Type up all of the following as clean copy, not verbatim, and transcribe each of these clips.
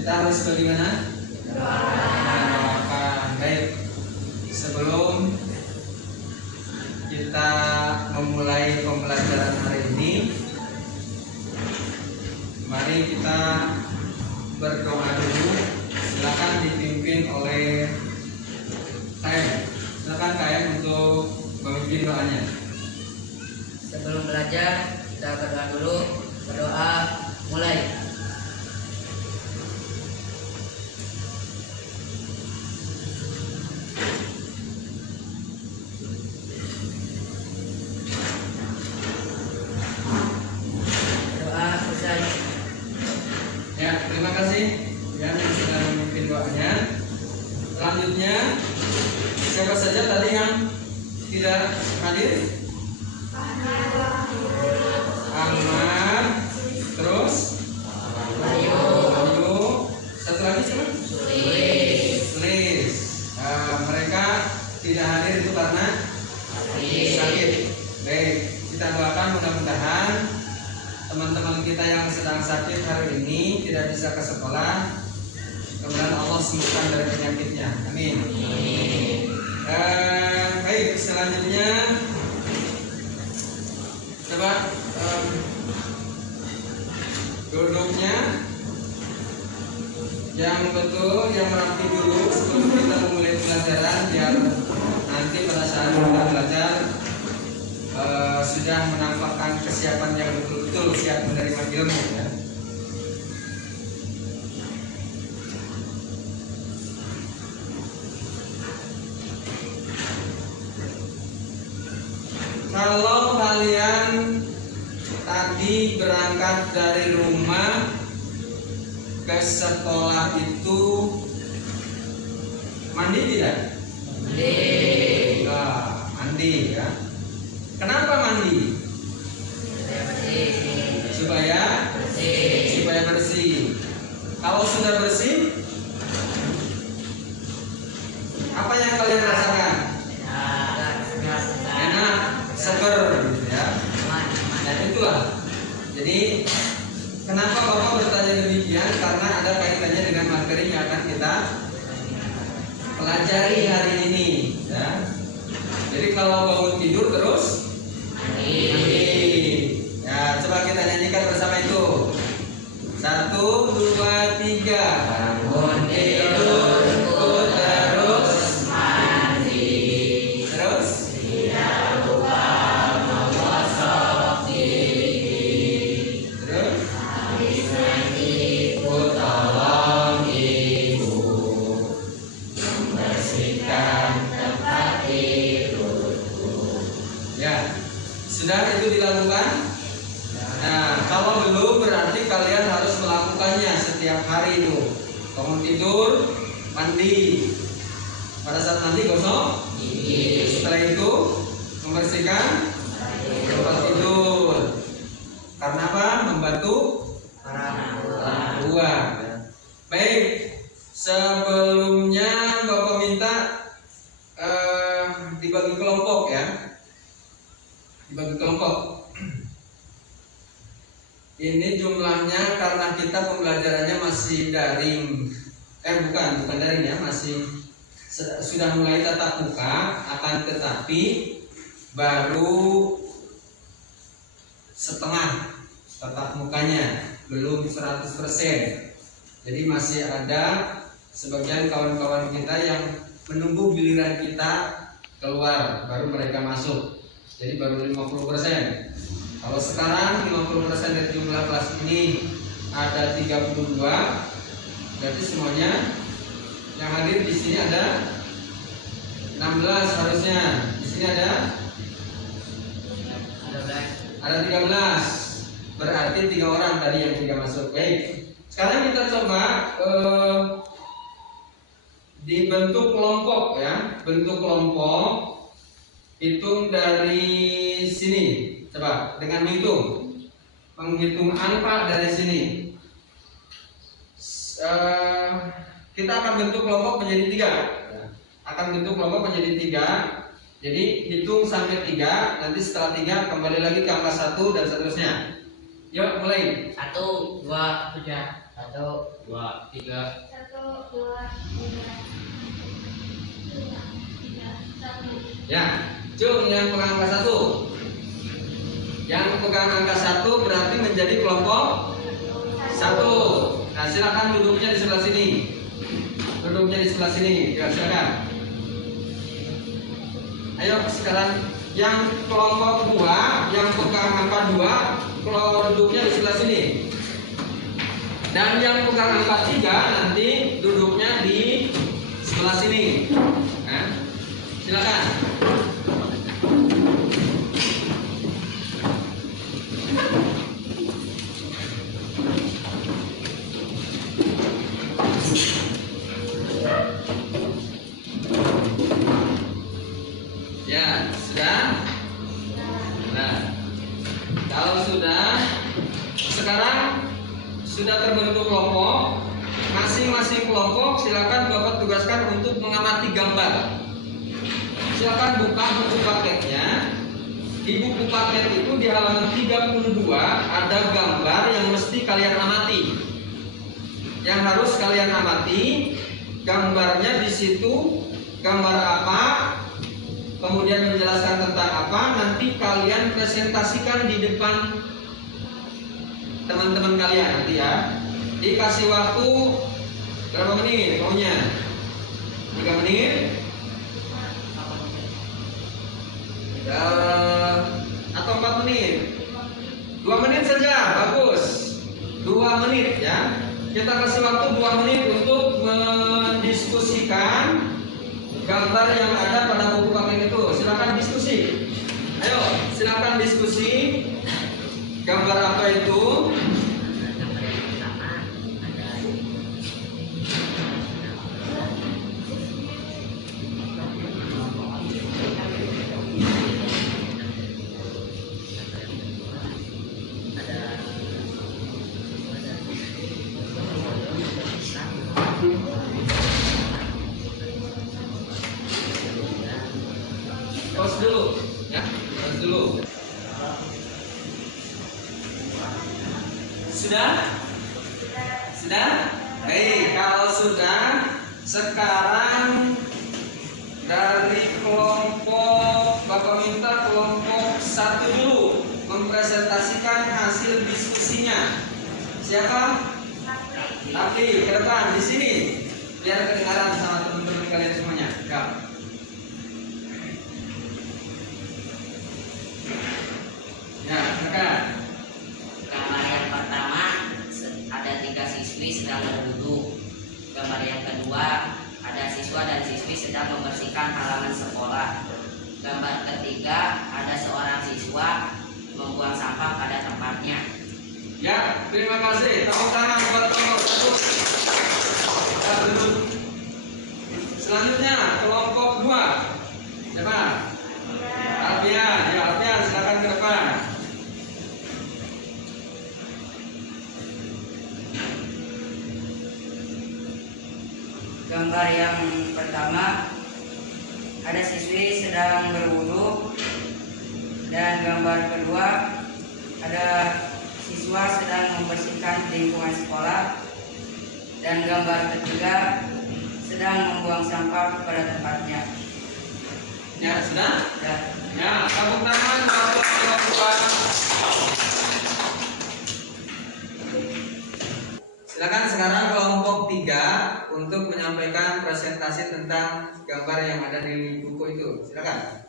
Kita harus bagaimana? Mendoakan. Baik. Sebelum kita memulai pembelajaran hari ini, mari kita berdoa dulu. Silakan dipimpin oleh KM. Silakan KM untuk memimpin doanya. Sebelum belajar, kita berdoa dulu. Berdoa, mulai. Doa selesai. Ya, terima kasih yang sudah memimpin doanya. Selanjutnya, siapa saja tadi yang tidak hadir? Ahmad, terus Bayu, satu lagi siapa? Sulis. Mereka tidak hadir itu karena sakit. Baik, kita doakan mudah-mudahan teman-teman kita yang sedang sakit hari ini tidak bisa ke sekolah. Kemudian Allah sembuhkan dari penyakitnya. Amin. Baik, selanjutnya coba duduknya yang betul, yang rapi dulu sebelum kita memulai pelajaran, biar nanti pada saat kita belajar sudah menampakkan kesiapan yang betul-betul siap menerima ilmu ya. Kalau kalian tadi berangkat dari rumah ke sekolah itu mandi tidak? Mandi ya. Kenapa mandi? Supaya bersih. Kalau sudah bersih, apa yang kalian rasakan? Enak, seger gitu ya. Dan itulah. Jadi kenapa Bapak bertanya demikian? Karena ada kaitannya dengan materi yang akan kita pelajari hari ini ya. Jadi kalau bangun tidur terus mandi. Ya, coba kita nyanyikan bersama itu. 1, 2, 3. Bangun tidur, terus mandi. Terus tidak lupa menggosok gigi. Terus habis mandi tolong ibu membersihkan tempat tidurku. Ya, sudah itu dilakukan. Nah, kalau belum berarti kalian harus melakukannya setiap hari itu. Bangun tidur, mandi. Pada saat mandi gosok gigi. Setelah itu membersihkan tempat tidur. Karena apa? Membantu orang tua. Baik, sebelumnya Bapak minta dibagi kelompok ya. Dibagi kelompok. Ini jumlahnya karena kita pembelajarannya masih daring. Bukan daring ya, masih sudah mulai tatap muka, akan tetapi baru setengah tatap mukanya, belum 100%. Jadi masih ada sebagian kawan-kawan kita yang menunggu giliran kita keluar, baru mereka masuk. Jadi baru 50%. Kalau sekarang 50% dari jumlah kelas ini ada 32, berarti semuanya yang hadir di sini ada 16 harusnya. Di sini ada 13. Berarti 3 orang tadi yang tidak masuk. Baik. Sekarang kita coba dibentuk kelompok ya. Bentuk kelompok, hitung dari sini. Coba dengan menghitung angka dari sini. Kita akan bentuk kelompok menjadi 3. Jadi hitung sampai 3. Nanti setelah 3 kembali lagi ke angka 1 dan seterusnya. Yuk mulai. 1, 2, 3. 1, 1, 2, 3. 1, 2, 3, 1. Ya, Cung yang pegang angka 1. Yang pegang angka 1 berarti menjadi kelompok 1. Nah, silakan duduknya di sebelah sini. Duduknya di sebelah sini. Ya, silakan. Ayo sekarang yang kelompok 2, yang pegang angka 2, kalau duduknya di sebelah sini. Dan yang pegang angka 3 nanti duduknya di sebelah sini. Nah, silakan. Ya, sudah? Nah, kalau sudah, sekarang sudah terbentuk kelompok. Masing-masing kelompok silakan Bapak tugaskan untuk mengamati gambar. Silakan buka buku paketnya. Di buku paket itu di halaman 32 ada gambar yang mesti kalian amati. Yang harus kalian amati gambarnya di situ, gambar apa, kemudian menjelaskan tentang apa, nanti kalian presentasikan di depan teman-teman kalian nanti ya. Dikasih waktu berapa menit maunya? 3 menit? Atau 4 menit? 2 menit saja, bagus. 2 menit ya. Kita kasih waktu 2 menit untuk mendiskusikan gambar yang ada pada buku paket itu. Silakan diskusi. Ayo, silakan diskusi. Gambar apa itu? gambar yang pertama ada Pause dulu, ya. Pause dulu. Sudah? Sudah? Baik, kalau sudah, sekarang dari kelompok Bapak minta kelompok 1 dulu mempresentasikan hasil diskusinya. Siapa? Tapi ke depan di sini biar kedengaran sama teman-teman kalian semuanya. Ya. Ya, silakan. gambar yang pertama ada 3 siswi sedang berduduk. Gambar yang kedua ada siswa dan siswi sedang membersihkan halaman sekolah. Gambar ketiga ada seorang siswa membuang sampah pada tempatnya. Ya, terima kasih. Tepuk tangan buat kelompok 1. Ya, duduk. Selanjutnya kelompok 2. Siapa? Alfian. Ya, Alfian silakan ke depan. Gambar yang pertama ada siswi sedang berwudu, dan gambar kedua ada siswa sedang membersihkan lingkungan sekolah, dan gambar ketiga sedang membuang sampah pada tempatnya. Ya, sudah? Ya, Ya, tepuk tangan buat kelompok 2. Silakan sekarang kelompok 3 untuk menyampaikan presentasi tentang gambar yang ada di buku itu. Silakan.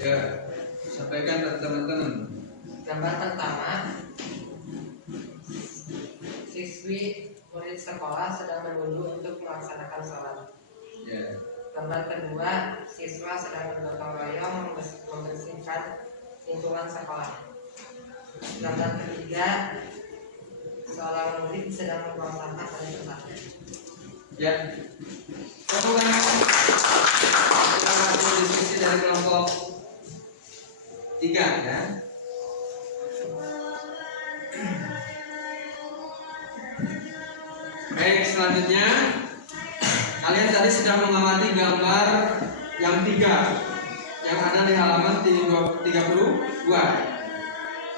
Ya, sampaikan ke teman-teman. Gambar pertama, siswi murid sekolah sedang berwudu untuk melaksanakan sholat. Ya. Gambar kedua, siswa sedang bergotong royong membersihkan lingkungan sekolah. Gambar ketiga, seorang murid sedang membuang sampah pada tempatnya. Ya. Tepuk tangan. Kita masuk diskusi dari kelompok 3 ya. Baik, selanjutnya kalian tadi sedang mengamati gambar yang 3 yang ada di halaman 32.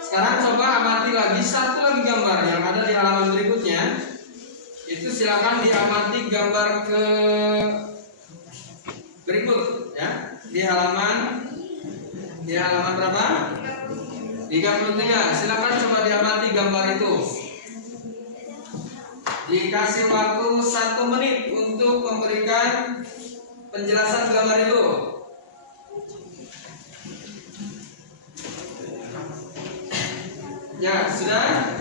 Sekarang coba amati lagi satu lagi gambar yang ada di halaman berikutnya. Itu silakan diamati gambar ke berikut ya. Di halaman berapa? 33. Silakan coba diamati gambar itu. Dikasih waktu 1 menit untuk memberikan penjelasan gambar itu. Ya, sudah?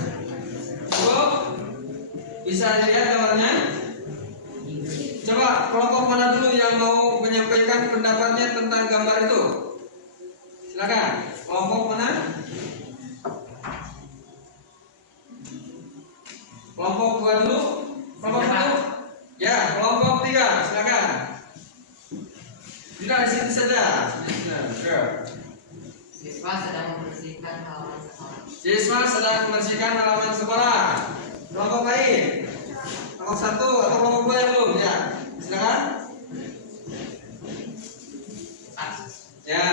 Cukup? Bisa dilihat gambarnya? Coba kelompok mana dulu yang mau menyampaikan pendapatnya tentang gambar itu? Silakan. Kelompok mana? Kelompok 2 dulu? Kelompok 1? Ya, kelompok 3. Silakan. Tidak, di situ saja. Siswa sedang membersihkan halaman sekolah. Siswa sedang membersihkan halaman sekolah. Kelompok lain? Kelompok 1 atau kelompok 2 yang belum? Ya, silakan. Ya.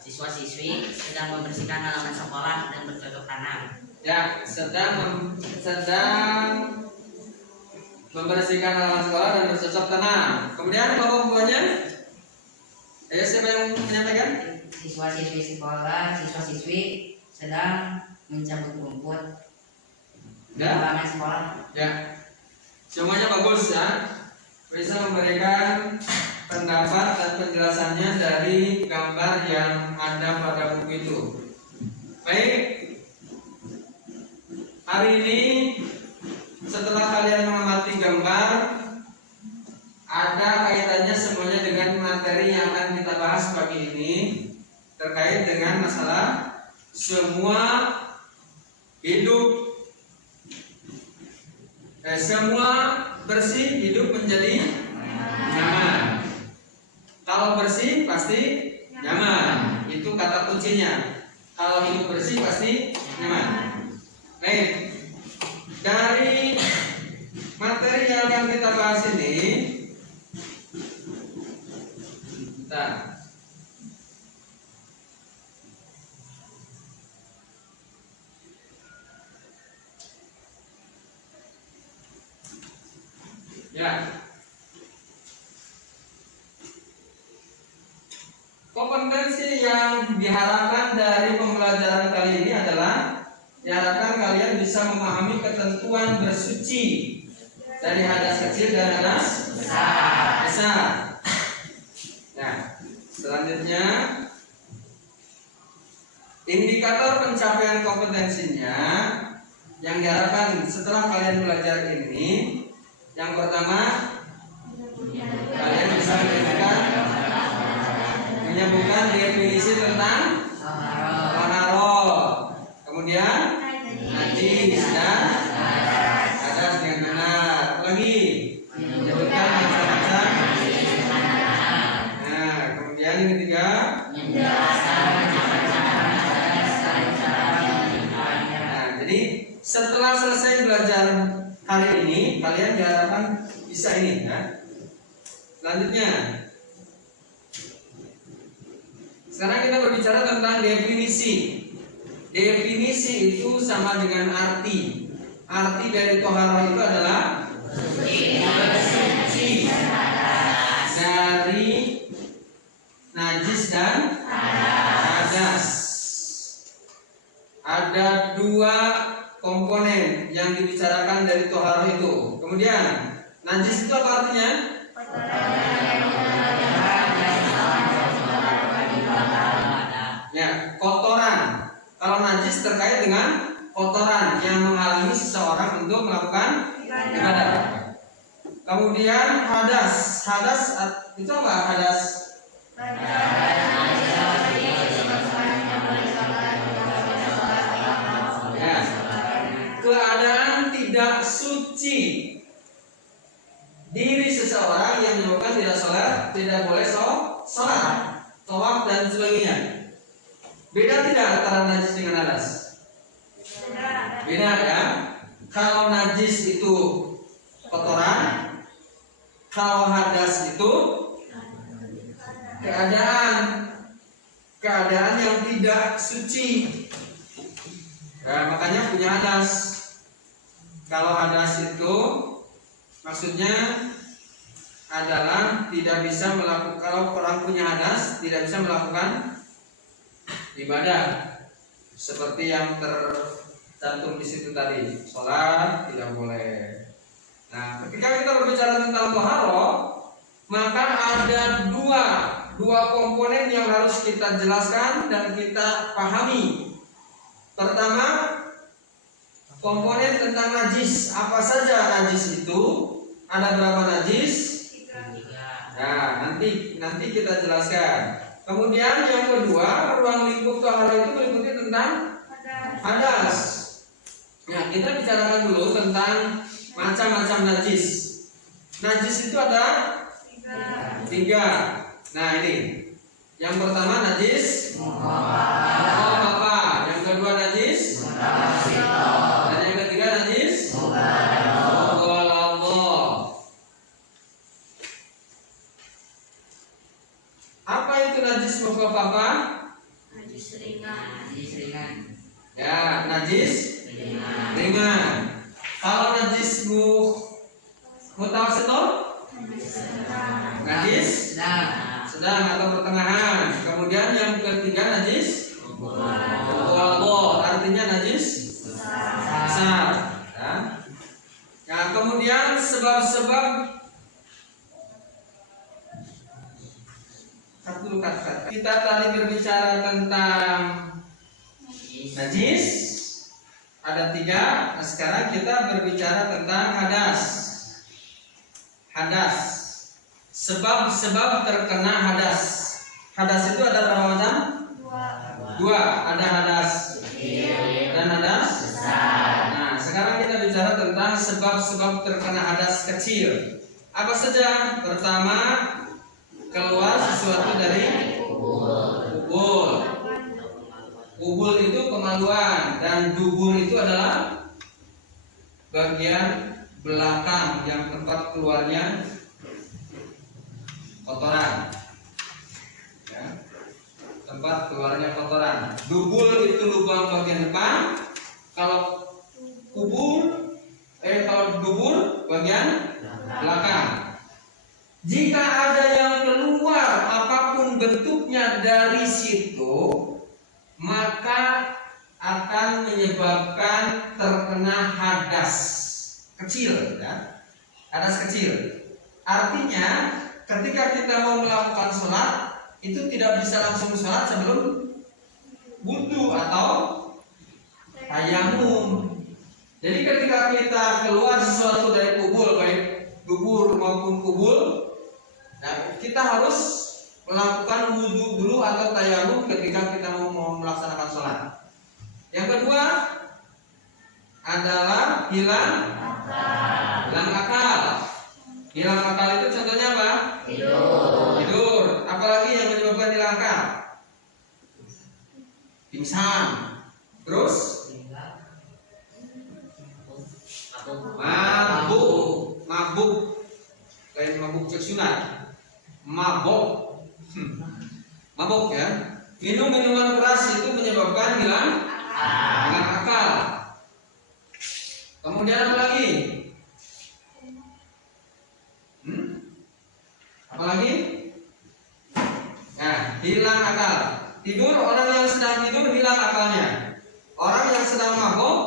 Siswa-siswi sedang membersihkan halaman sekolah dan bercocok tanam. Ya, sedang membersihkan halaman sekolah dan bercocok tanam. Kemudian kelompok 2-nya? Ayo, siapa yang menyampaikan? Siswa-siswi sekolah, siswa-siswi sedang mencabut rumput di Ya. halaman sekolah. Ya, semuanya bagus ya. Bisa memberikan pendapat dan penjelasannya dari gambar yang ada pada buku itu. Baik, hari ini setelah kalian mengamati gambar, ada kaitannya semuanya dengan materi yang akan kita bahas pagi ini terkait dengan masalah semua bersih hidup menjadi nyaman. Kalau bersih pasti nyaman. Itu kata kuncinya. Kalau hidup bersih pasti nyaman. Baik. Dari materi yang akan kita bahas ini, ya, kompetensi yang diharapkan dari pembelajaran kali ini adalah diharapkan kalian bisa memahami ketentuan bersuci dari hadas kecil dan hadas besar. Nah, selanjutnya indikator pencapaian kompetensinya yang diharapkan setelah kalian belajar ini. Yang pertama, kalian bisa menyebutkan definisi tentang taharah. Kemudian najis dan hadas dengan benar. Lagi menyebutkan macam-macam. Nah, kemudian yang ketiga, nah, jadi setelah selesai belajar hari ini, kalian diharapkan bisa ini ya. Selanjutnya, sekarang kita berbicara tentang definisi. Definisi itu sama dengan arti. Arti dari toharah itu adalah suci dari najis dan hadas. Ada 2 komponen yang dibicarakan dari toharah itu. Kemudian najis itu apa artinya? Ya, kotoran. Kalau najis terkait dengan kotoran yang menghalangi seseorang untuk melakukan ibadah. Kemudian hadas. Hadas itu apa? Hadas keadaan tidak suci diri seseorang yang menyebabkan tidak sholat, tidak boleh sholat, tawaf dan sebagainya. Beda tidak antara najis dengan hadas? Beda ya. Kalau najis itu kotoran, kalau hadas itu keadaan yang tidak suci. Nah, makanya punya hadas. Kalau hadas itu maksudnya adalah tidak bisa melakukan, kalau orang punya hadas tidak bisa melakukan ibadah seperti yang tercantum di situ tadi. Sholat tidak boleh. Nah, ketika kita berbicara tentang taharah, maka ada dua komponen yang harus kita jelaskan dan kita pahami. Pertama, komponen tentang najis. Apa saja najis itu? Ada berapa najis? 3. Nah, nanti kita jelaskan. Kemudian yang kedua, ruang lingkup taharah itu meliputi tentang hadas. Nah, kita bicarakan dulu tentang macam-macam najis. Najis itu ada 3. Nah, ini. Yang pertama najis mukhalafah. Yang kedua najis dan yang ketiga najis mughalladhah. Apa itu najis mukhalafah? Najis ringan. Ya, najis ringan. Kalau najis mutawassithah? Najis sedang atau pertengahan. Kemudian yang ketiga najis mughalladhah, artinya najis besar. Ya. Nah, kemudian sebab-sebab kita tadi berbicara tentang najis ada 3. Nah, sekarang kita berbicara tentang hadas. Sebab-sebab terkena hadas. Hadas itu ada berapa macam? 2. Ada hadas dan hadas besar. Nah, sekarang kita bicara tentang sebab-sebab terkena hadas kecil. Apa saja? Pertama, keluar sesuatu dari kubul. Kubul itu kemaluan dan dubur itu adalah bagian belakang yang tempat keluarnya kotoran. Ya. Tempat keluarnya kotoran. Dubur itu lubang bagian depan. Kalau dubur bagian belakang. Jika ada yang keluar apapun bentuknya dari situ, maka akan menyebabkan terkena hadas kecil, ya. Hadas kecil. Artinya, ketika kita mau melakukan sholat, itu tidak bisa langsung sholat sebelum wudu atau tayamum. Jadi ketika kita keluar sesuatu dari kubul, baik dubur maupun kubul, nah, kita harus melakukan wudu dulu atau tayamum ketika kita mau melaksanakan sholat. Yang kedua adalah hilang akal. Hilang akal itu contohnya apa? Tidur. Apalagi yang menyebabkan hilang akal? Pingsan. Terus mabuk. Kayak mabuk cek sunat. Mabok ya. Minum minuman keras itu menyebabkan hilang akal. Kemudian apa lagi? Apa lagi? Nah, hilang akal. Tidur, orang yang sedang tidur hilang akalnya. Orang yang sedang mabuk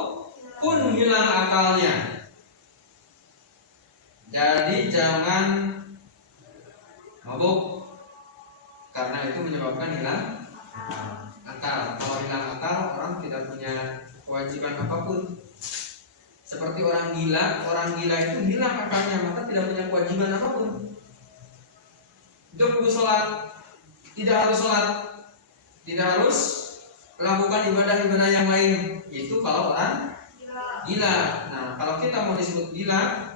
pun hilang akalnya. Jadi jangan mabuk, karena itu menyebabkan hilang akal. Kalau hilang akal, orang tidak punya kewajiban apapun. Seperti orang gila itu hilang akalnya, maka tidak punya kewajiban apapun. Itu perlu sholat, tidak harus melakukan ibadah-ibadah yang lain. Itu kalau orang gila. Nah, kalau kita mau disebut gila,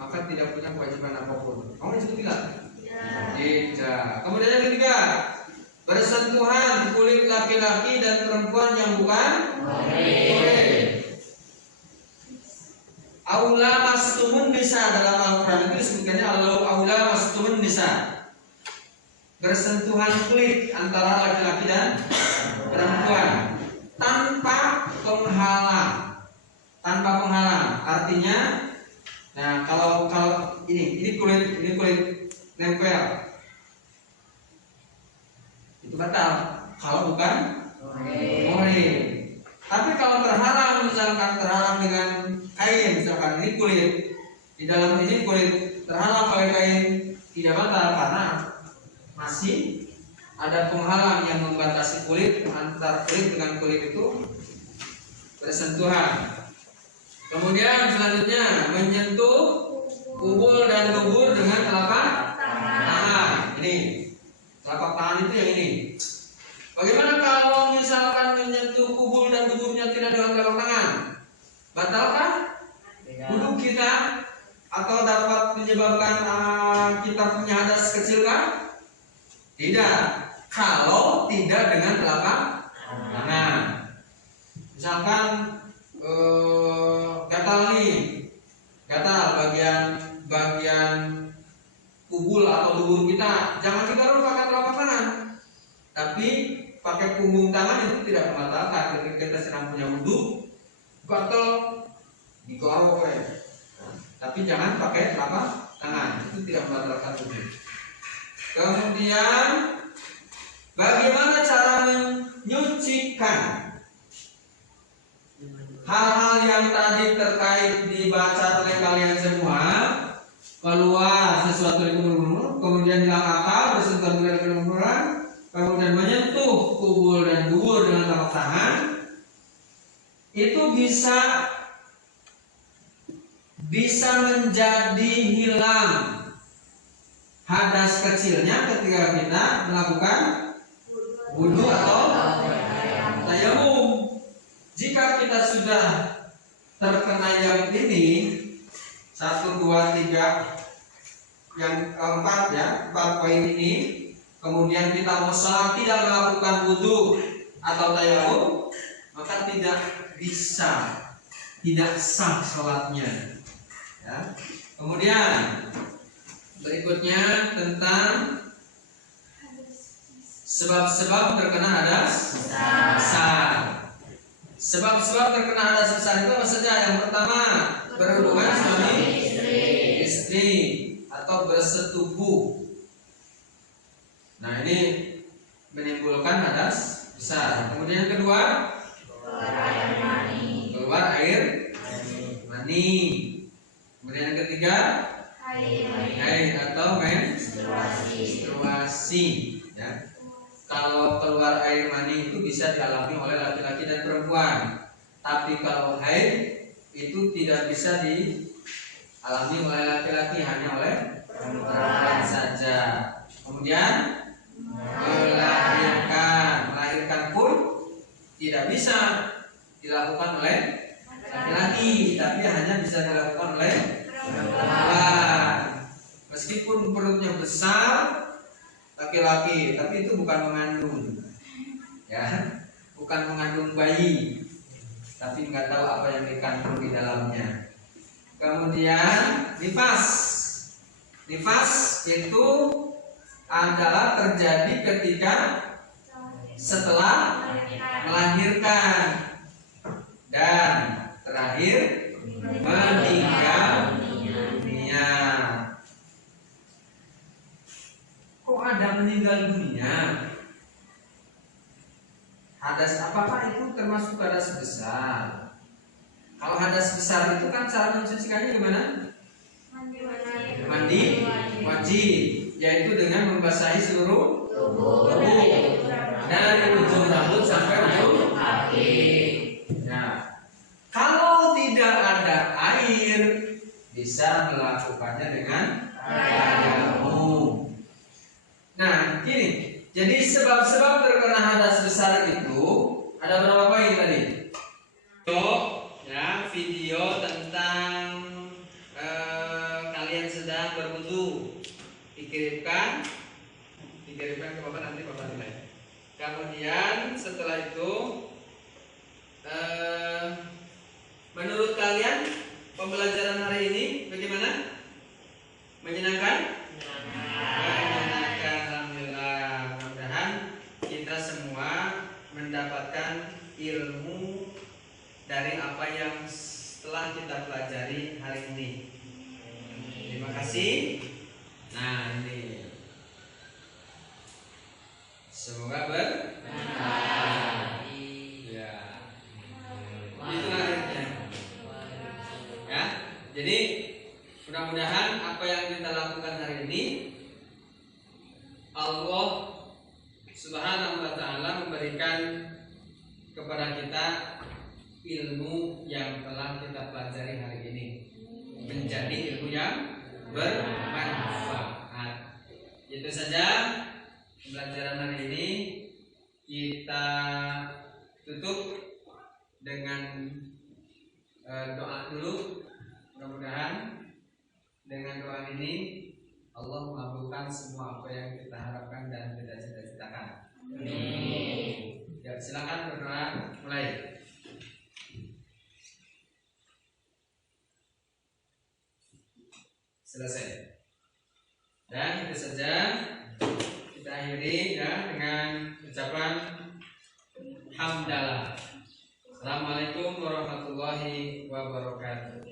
maka tidak punya kewajiban apapun. Mau disebut gila? Tidak. Kemudian yang ketiga, bersentuhan kulit laki-laki dan perempuan yang bukan boleh. Aula mastumun nisa dalam Al-Quran itu disebutkannya aula mastumun nisa. bersentuhan kulit antara laki-laki dan perempuan tanpa penghalang. Tanpa penghalang artinya, nah kalau ini kulit nempel itu batal kalau bukan muhrim. Tapi kalau terhalang, misalkan terhalang dengan kain, misalkan ini kulit, di dalam ini kulit terhalang oleh kain, tidak batal karena masih ada penghalang yang membatasi kulit, antara kulit dengan kulit itu bersentuhan. Kemudian selanjutnya menyentuh kubul dan dubur dengan telapak tangan. Ini telapak tangan itu yang ini. Bagaimana kalau misalkan menyentuh kubul dan duburnya tidak dengan telapak tangan? Batalkah wudhu kita atau dapat menyebabkan kita punya hadas kecil kan? Tidak. Kalau tidak dengan telapak tangan. Misalkan gatal nih, gatal bagian kubul atau dubur kita, jangan digaruk pakai telapak tangan, tapi pakai punggung tangan itu tidak membatalkan. Ketika kita sedang punya wudhu, gatal digaruk, tapi jangan pakai telapak tangan, itu tidak membatalkan wudhu. Kemudian bagaimana cara menyucikan? Hal-hal yang tadi terkait dibaca oleh kalian semua, keluar sesuatu yang kemudian hilang akal, bersentuhan dengan kemudian, kemudian menyentuh kubul dan dubur dengan telapak tangan, itu bisa menjadi hilang hadas kecilnya ketika kita melakukan wudhu atau tayamum. Jika kita sudah terkena yang ini 1, 2, 3, yang keempat ya, 4 poin ini, kemudian kita mau sholat tidak melakukan wudhu atau tayamum, maka tidak sah sholatnya. Ya. Kemudian berikutnya tentang sebab-sebab terkena hadas besar. Sebab-sebab terkena hadas besar itu apa saja? Yang pertama, berhubungan suami istri atau bersetubuh. Nah, ini menimbulkan hadas besar. Kemudian yang kedua, keluar air mani. Kemudian yang ketiga, haid atau menstruasi. Ya. Kalau keluar air mani itu bisa dialami oleh laki-laki dan perempuan. Tapi kalau haid itu tidak bisa dialami oleh laki-laki, hanya oleh perempuan saja. Kemudian melahirkan pun tidak bisa dilakukan oleh laki-laki, tapi hanya bisa dilakukan oleh perempuan. Meskipun perutnya besar laki-laki, tapi itu bukan mengandung, ya, bukan mengandung bayi, tapi nggak tahu apa yang dikandung di dalamnya. Kemudian nifas itu adalah terjadi ketika setelah melahirkan dan terakhir meninggal dunia. Kok ada meninggal dunia? Hadas apakah itu termasuk hadas besar? Kalau hadas besar itu kan cara mencucikannya gimana? Mandi wajib, yaitu dengan membasahi seluruh tubuh dari ujung rambut sampai ujung kaki. Nah, kalau tidak ada air, bisa melakukannya dengan tayamum. Nah, gini. Jadi sebab-sebab terkena hadas besar itu ada berapa poin tadi? Video tentang kalian sedang berwudu dikirimkan ke Bapak, nanti Bapak nilai. Kemudian setelah itu menurut kalian pembelajaran hari ini bagaimana? Menyenangkan? Menyenangkan, alhamdulillah. Semoga bermanfaat. Ya. Itulah akhirnya. Ya. Jadi mudah-mudahan apa yang kita lakukan hari ini Allah Subhanahu wa taala memberikan kepada kita ilmu yang telah kita pelajari hari ini menjadi ilmu yang bermanfaat. Itu saja pembelajaran hari ini. Kita tutup dengan doa dulu. Mudah-mudahan dengan doa ini Allah mengabulkan semua apa yang kita harapkan dan kita cita-citakan. Amin. Ya, silakan berdoa mulai. Selesai. Dan itu saja kita akhiri ya dengan ucapan hamdalah. Assalamualaikum warahmatullahi wabarakatuh.